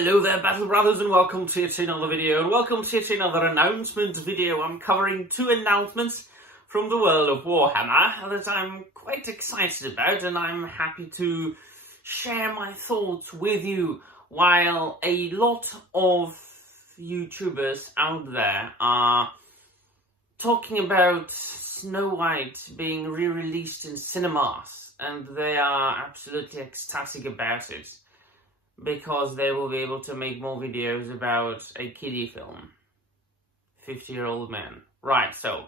Hello there, Battle Brothers, and welcome to yet another video, and welcome to yet another announcement video. I'm covering two announcements from the world of Warhammer that I'm quite excited about, and I'm happy to share my thoughts with you, while a lot of YouTubers out there are talking about Snow White being re-released in cinemas, and they are absolutely ecstatic about it, because they will be able to make more videos about a kiddie film. 50-year-old man. Right, so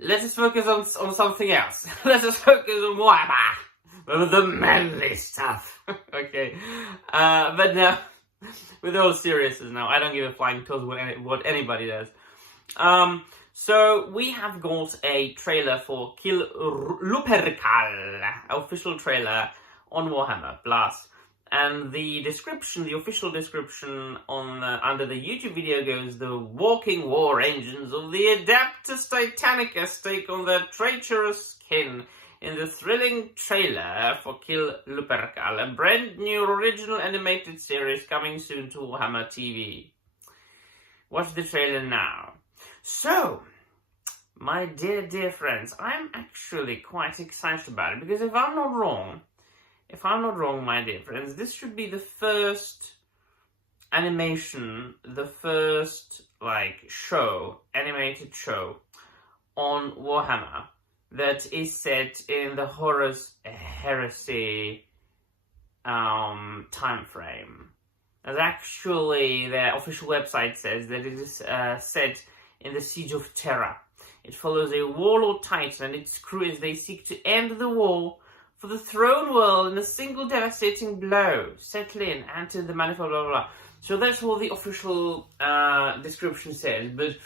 let us focus on something else. Let us focus on Warhammer, the manly stuff. Okay, but now, with all seriousness now, I don't give a flying toss what anybody does. So we have got a trailer for Kill Lupercal, official trailer on Warhammer Plus. And the description, the official description on under the YouTube video goes: the walking war engines of the Adeptus Titanicus take on their treacherous kin in the thrilling trailer for Kill Lupercal, a brand new original animated series coming soon to Warhammer TV. Watch the trailer now. So, my dear friends, I'm actually quite excited about it, because if I'm not wrong, my dear friends, this should be the first animation, the first, animated show on Warhammer that is set in the Horus Heresy time frame. As actually, their official website says that it is set in the Siege of Terra. It follows a warlord titan and its crew as they seek to end the war for the throne world in a single devastating blow. Settle in, enter the manifold, blah, blah, blah. So that's what the official description says. But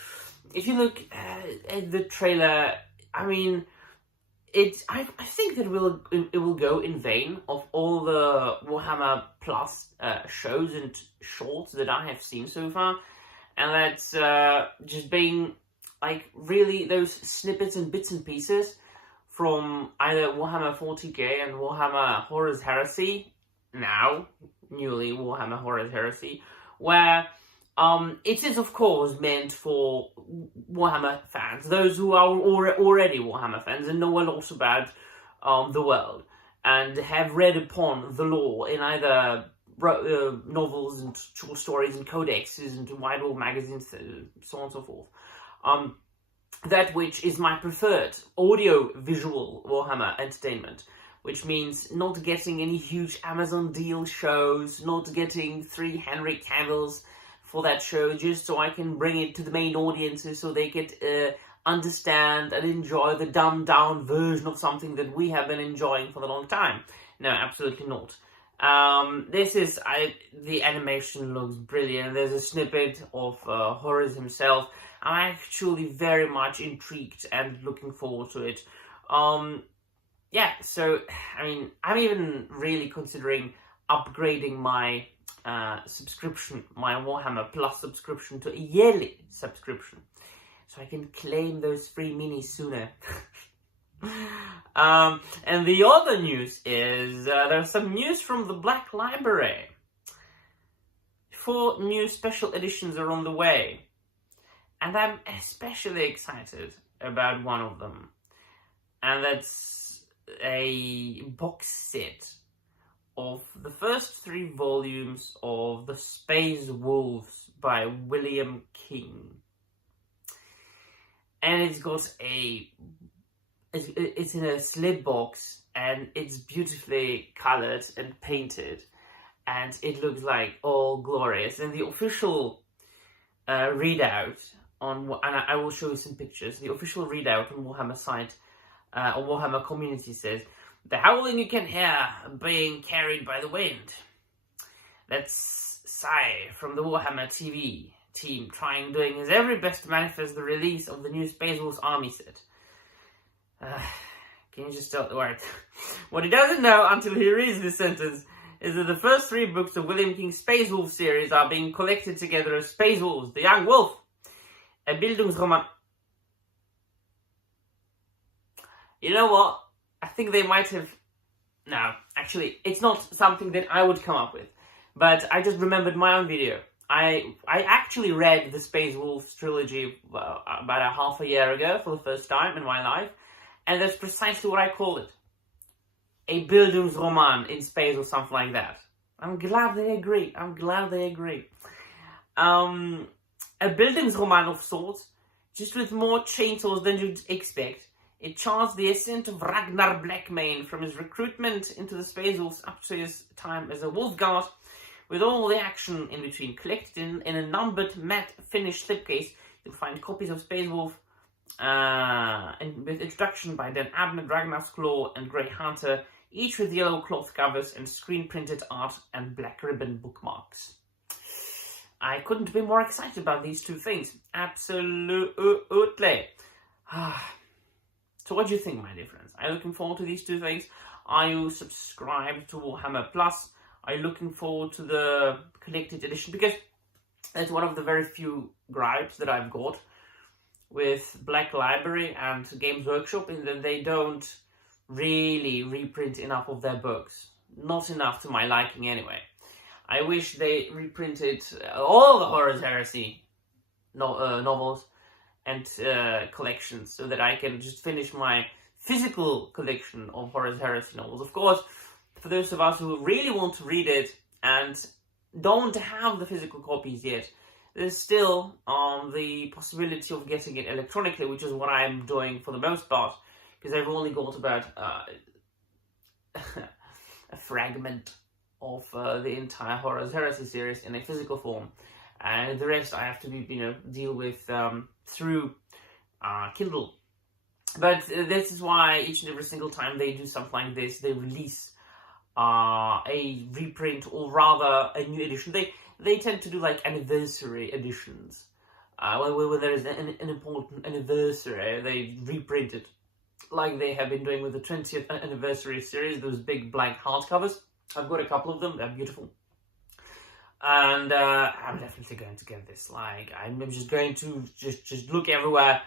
if you look at the trailer, I mean, I think that it will go in vain of all the Warhammer Plus shows and shorts that I have seen so far. And that's just being, really those snippets and bits and pieces from either Warhammer 40k and Warhammer Horus Heresy, now, newly Warhammer Horus Heresy, where it is, of course, meant for Warhammer fans, those who are already Warhammer fans and know a lot about the world, and have read upon the lore in either novels and short stories and codexes and Wide World magazines, so on and so forth. That which is my preferred audio-visual Warhammer entertainment, which means not getting any huge Amazon deal shows, not getting 3 Henry Cavills for that show, just so I can bring it to the main audiences so they could understand and enjoy the dumbed-down version of something that we have been enjoying for a long time. No, absolutely not. The animation looks brilliant. There's a snippet of Horus himself. I'm actually very much intrigued and looking forward to it. So, I'm even really considering upgrading my subscription, my Warhammer Plus subscription, to a yearly subscription, so I can claim those free minis sooner. And the other news is there's some news from the Black Library. 4 new special editions are on the way. And I'm especially excited about one of them. And that's a box set of the first 3 volumes of The Space Wolves by William King. And it's in a slip box, and it's beautifully colored and painted. And it looks all glorious. And the official readout and I will show you some pictures. The official readout on Warhammer site, on Warhammer community, says, "The howling you can hear being carried by the wind." That's Sai from the Warhammer TV team doing his very best to manifest the release of the new Space Wolves army set. Can you just tell the word? What he doesn't know until he reads this sentence is that the first 3 books of William King's Space Wolf series are being collected together as Space Wolves, the Young Wolf, a Bildungsroman. You know what? I think they might have... No, actually, it's not something that I would come up with. But I just remembered my own video. I actually read the Space Wolves trilogy about a half a year ago for the first time in my life, and that's precisely what I called it. A Bildungsroman in space or something like that. I'm glad they agree. A Bildungsroman of sorts, just with more chainsaws than you'd expect. It charts the ascent of Ragnar Blackmane from his recruitment into the Space Wolves up to his time as a Wolf Guard, with all the action in between. Collected in a numbered matte finished slipcase, you'll find copies of Space Wolf and with introduction by Dan Abnett, Ragnar's Claw, and Grey Hunter, each with yellow cloth covers and screen-printed art and black ribbon bookmarks. I couldn't be more excited about these two things. Absolutely. So what do you think, my dear friends? Are you looking forward to these two things? Are you subscribed to Warhammer Plus? Are you looking forward to the collected edition? Because that's one of the very few gripes that I've got with Black Library and Games Workshop, in that they don't really reprint enough of their books. Not enough to my liking anyway. I wish they reprinted all the Horus Heresy novels and collections, so that I can just finish my physical collection of Horus Heresy novels. Of course, for those of us who really want to read it and don't have the physical copies yet, there's still the possibility of getting it electronically, which is what I'm doing for the most part, because I've only got about a fragment of the entire Horus Heresy series in a physical form, and the rest I have to deal with through Kindle. But this is why each and every single time they do something like this, they release a reprint, or rather a new edition. They tend to do like anniversary editions. When there is an important anniversary, they reprint it, like they have been doing with the 20th anniversary series, those big black hardcovers. I've got a couple of them, they're beautiful. And I'm definitely going to get this. Like, I'm just going to just look everywhere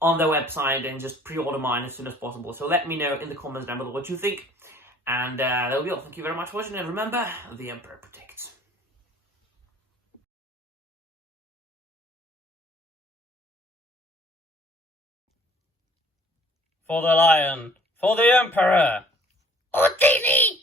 on their website and just pre-order mine as soon as possible. So let me know in the comments down below what you think. And that'll be all. Thank you very much for watching, and remember, the Emperor protects. For the lion, for the Emperor, Ordini!